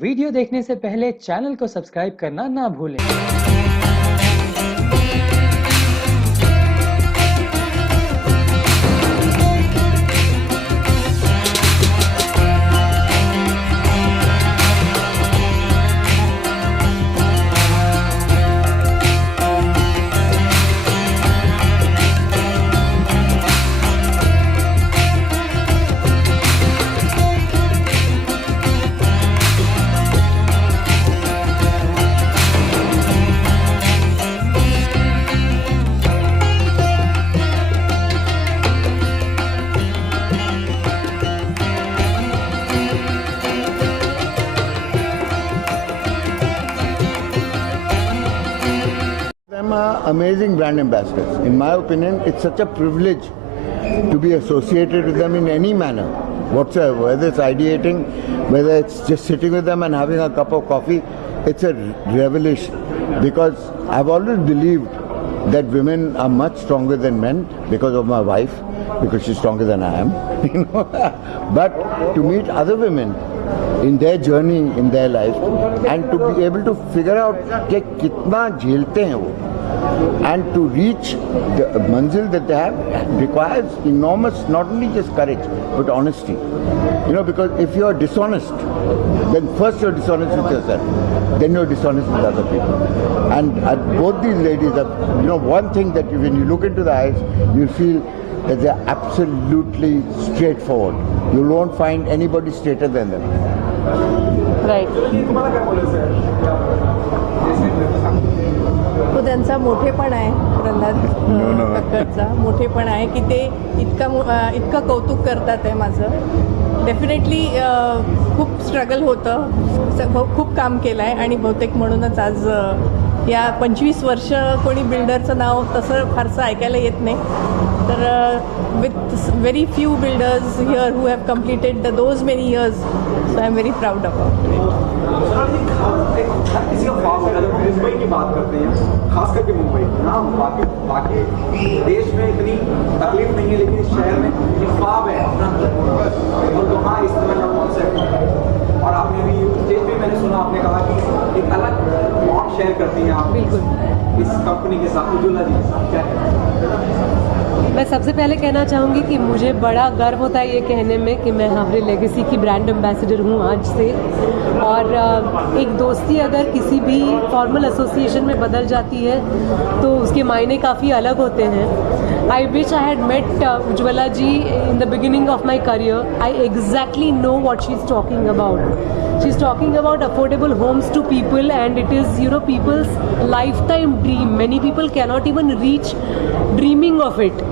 Video देखने से पहले चैनल को सब्सक्राइब करना ना भूलें। Them are amazing brand ambassadors. In my opinion, it's such a privilege to be associated with them in any manner whatsoever, whether it's ideating, whether it's just sitting with them and having a cup of coffee. It's a revelation because I've always believed that women are much stronger than men because of my wife, because she's stronger than I am, you know. But to meet other women in their journey in their life and to be able to figure out कि कितना झेलते हैं वो, and to reach the manzil that they have requires enormous, not only just courage but honesty, you know, because if you are dishonest, then first you're dishonest with yourself, then you're dishonest with other people. And both these ladies have, you know, one thing that when you look into the eyes, you feel that they're absolutely straightforward. You won't find anybody straighter than them. Right. तो त्यांचा मोठेपण आहे, प्रल्हाद कक्कडचा मोठेपण आहे की ते इतकं कौतुक करतात आहे माझं. डेफिनेटली खूप स्ट्रगल होतं, खूप काम केलं आहे आणि बहुतेक म्हणूनच आज या 25 वर्ष कोणी बिल्डरचं नाव तसं फारसं ऐकायला येत नाही. तर with very few builders here who have completed those many years, so I am very proud about it. किसी का ख्वाब होगा जब हम मुंबई की बात करते हैं, खास करके मुंबई, हाँ बाकी देश में इतनी तकलीफ नहीं है, लेकिन इस शहर में एक ख्वाब है अपना और वहाँ इस तरह का कॉन्सेप्ट. और आपने भी स्टेज पे मैंने सुना, आपने कहा कि एक अलग बॉन्ड शेयर करती हैं आप इस कंपनी के साथ, उज्ज्वला जी के साथ. क्या है? मैं सबसे पहले कहना चाहूँगी कि मुझे बड़ा गर्व होता है ये कहने में कि मैं हावरे लेगेसी की ब्रांड एम्बेसडर हूँ आज से. और एक दोस्ती अगर किसी भी फॉर्मल एसोसिएशन में बदल जाती है तो उसके मायने काफ़ी अलग होते हैं. I wish I had met Ujjwala ji in the beginning of my career. I exactly know what she's talking about. She's talking about affordable homes to people, and it is, you know, people's lifetime dream. Many people cannot even reach dreaming of it,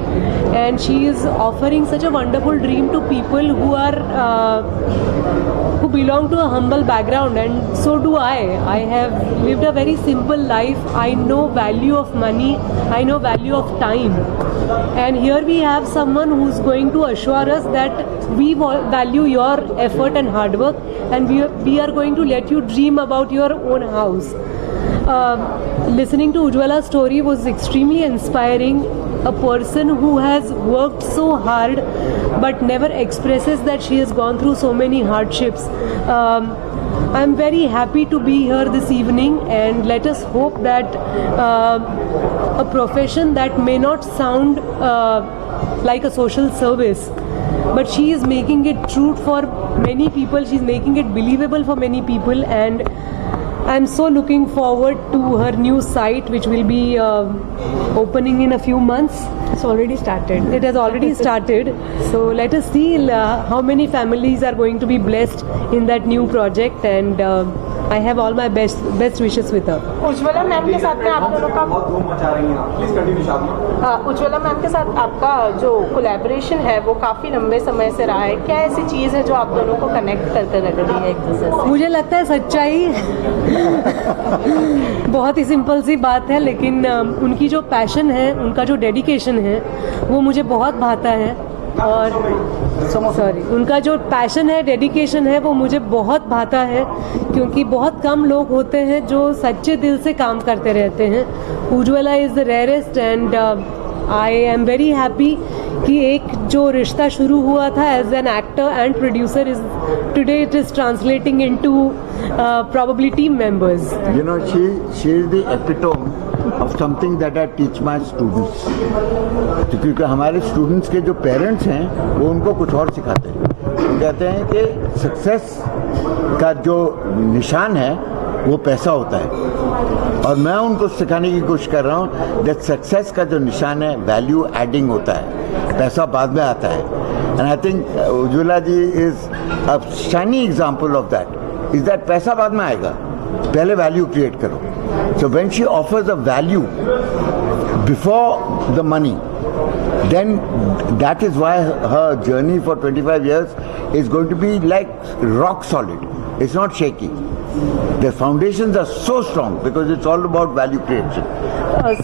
and she is offering such a wonderful dream to people who are who belong to a humble background, and so do I. I have lived a very simple life. I know value of money, I know value of time, and here we have someone who's going to assure us that we value your effort and hard work, and we are going to let you dream about your own house. Listening to Ujjwala's story was extremely inspiring. A person who has worked so hard but never expresses that she has gone through so many hardships. I'm very happy to be here this evening, and let us hope that a profession that may not sound like a social service, but she is making it true for many people, she's making it believable for many people, and I'm so looking forward to her new site, which will be opening in a few months. It's already started. It has already started. So let us see how many families are going to be blessed in that new project, and I have all my best wishes with her. Ujjwala ma'am के साथ में आप दोनों का बहुत धूम मचा रही हैं आप. प्लीज कंटिन्यू शादी. उज्ज्वला मैम के साथ आपका जो कोलैबोरेशन है वो काफ़ी लंबे समय से रहा है. क्या ऐसी चीज़ है जो आप दोनों को कनेक्ट करके रख रही है एक दूसरे से? मुझे लगता है सच्चाई. बहुत ही सिंपल सी बात है, लेकिन उनकी जो पैशन है, उनका जो डेडिकेशन है, वो मुझे बहुत भाता है. और उनका जो पैशन है, डेडिकेशन है, वो मुझे बहुत भाता है, क्योंकि बहुत कम लोग होते हैं जो सच्चे दिल से काम करते रहते हैं. Ujjwala is the rarest, and I am very happy कि एक जो रिश्ता शुरू हुआ था as an actor and producer is today it is translating into probably team members. You know, she is the epitome of something that I teach my students. क्योंकि हमारे students के जो पेरेंट्स हैं वो उनको कुछ और सिखाते हैं. वो कहते हैं कि सक्सेस का जो निशान है वो पैसा होता है, और मैं उनको सिखाने की कोशिश कर रहा हूँ दैट सक्सेस का जो निशान है वैल्यू एडिंग होता है, पैसा बाद में आता है. And I think Ujjwala ji is a shiny example of that. Is that पैसा बाद में आएगा, पहले वैल्यू क्रिएट करो. So when she offers a value before the money, then that is why her journey for 25 years is going to be like rock solid. It's not shaky. The foundations are so strong because it's all about value creation.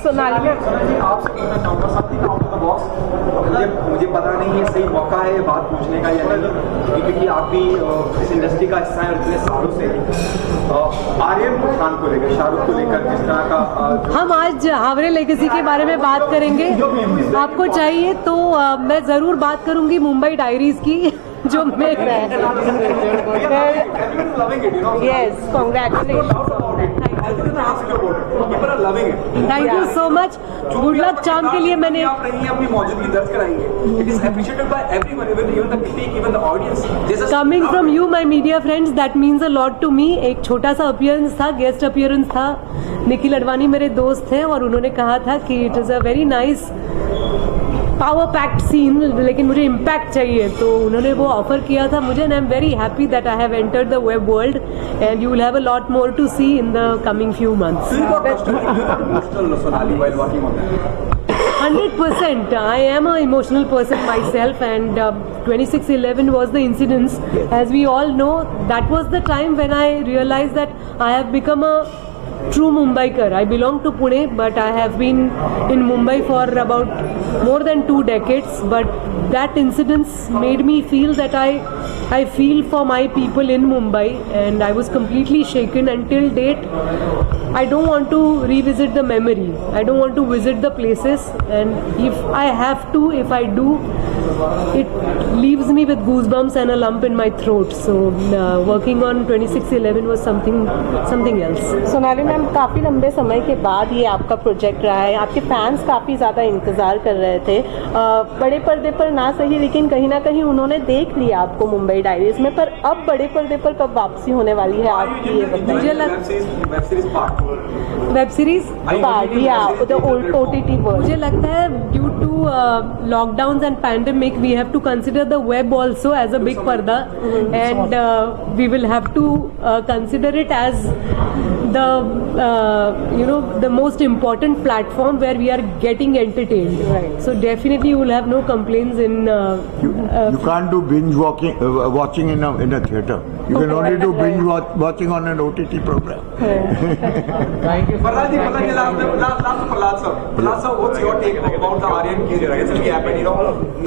Sonali ma'am, आपसे पूछना चाहूँगा something out of the box. मुझे पता नहीं ये सही मौका है ये बात पूछने का या नहीं, क्योंकि आप भी इस इंडस्ट्री का हिस्सा है इतने सालों से. आर्यन खान को लेकर, शाहरुख को लेकर किस तरह का हम आज हावरे लेगेसी के बारे में बात करेंगे. आपको चाहिए तो मैं ज़रूर बात करूंगी मुंबई डायरीज की जो मैं yes congratulation. Thank you so much. Good luck charm के लिए मैंने आप नहीं अपनी मौजूदगी दर्ज कराएंगे. It is appreciated by everyone, even the critic, even the audience. Coming from you my media friends that means a lot to me. एक छोटा सा अपीयरेंस था, गेस्ट अपीयरेंस था. निखिल अडवाणी मेरे दोस्त हैं और उन्होंने कहा था कि it is a very nice power packed scene, लेकिन मुझे इम्पैक्ट चाहिए, तो उन्होंने वो ऑफर किया था मुझे. And I am very happy that I have entered the web world and you will have a lot more to see in the coming few months. 100%. I am an emotional person myself, and 26/11 was the incidents. As we all know, that was the time when I realized that I have become a true Mumbaikar. I belong to Pune, but I have been in Mumbai for about more than 2 decades. But that incidents made me feel that I feel for my people in Mumbai, and I was completely shaken. Until date, I don't want to revisit the memory. I don't want to visit the places, and if I have to, if I do, it leaves me with goosebumps and a lump in my throat. So working on 26/11 was something else. Sonali ma'am, काफ़ी लंबे समय के बाद ये आपका project रहा है. आपके फैंस काफ़ी ज़्यादा इंतज़ार कर रहे थे. बड़े पर्दे पर ना सही, लेकिन कहीं ना कहीं उन्होंने देख लिया आपको मुंबई डायरीज में. पर अब बड़े पर्दे पर कब वापसी होने वाली है आपकी, ये बताइए. वेब सीरीज पार्ट या द OTT वर्ल्ड. मुझे लगता है due to lockdown and pandemic we have to consider the web also as a big पर्दा, and we will have to consider it as the most important platform where we are getting entertained. Right. So definitely you will have no complaints in You can't do binge watching in a theater. You can only do binge watching on an OTT program. Thank you. Prahlad ji, last Prahlad sir, what's your take about the Aryan case? Recently happened,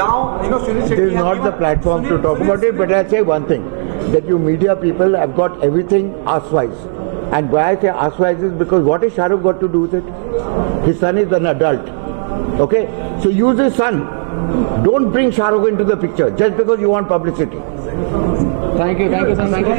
now, Sunil Shetty This is not the platform to talk about it, but I'll say one thing, that you media people have got everything arsewise. And why I say arsewise is because what has Shah Rukh got to do with it? His son is an adult. Okay? So use his son. Don't bring Shah Rukh into the picture just because you want publicity. Thank you, sir. Thank you.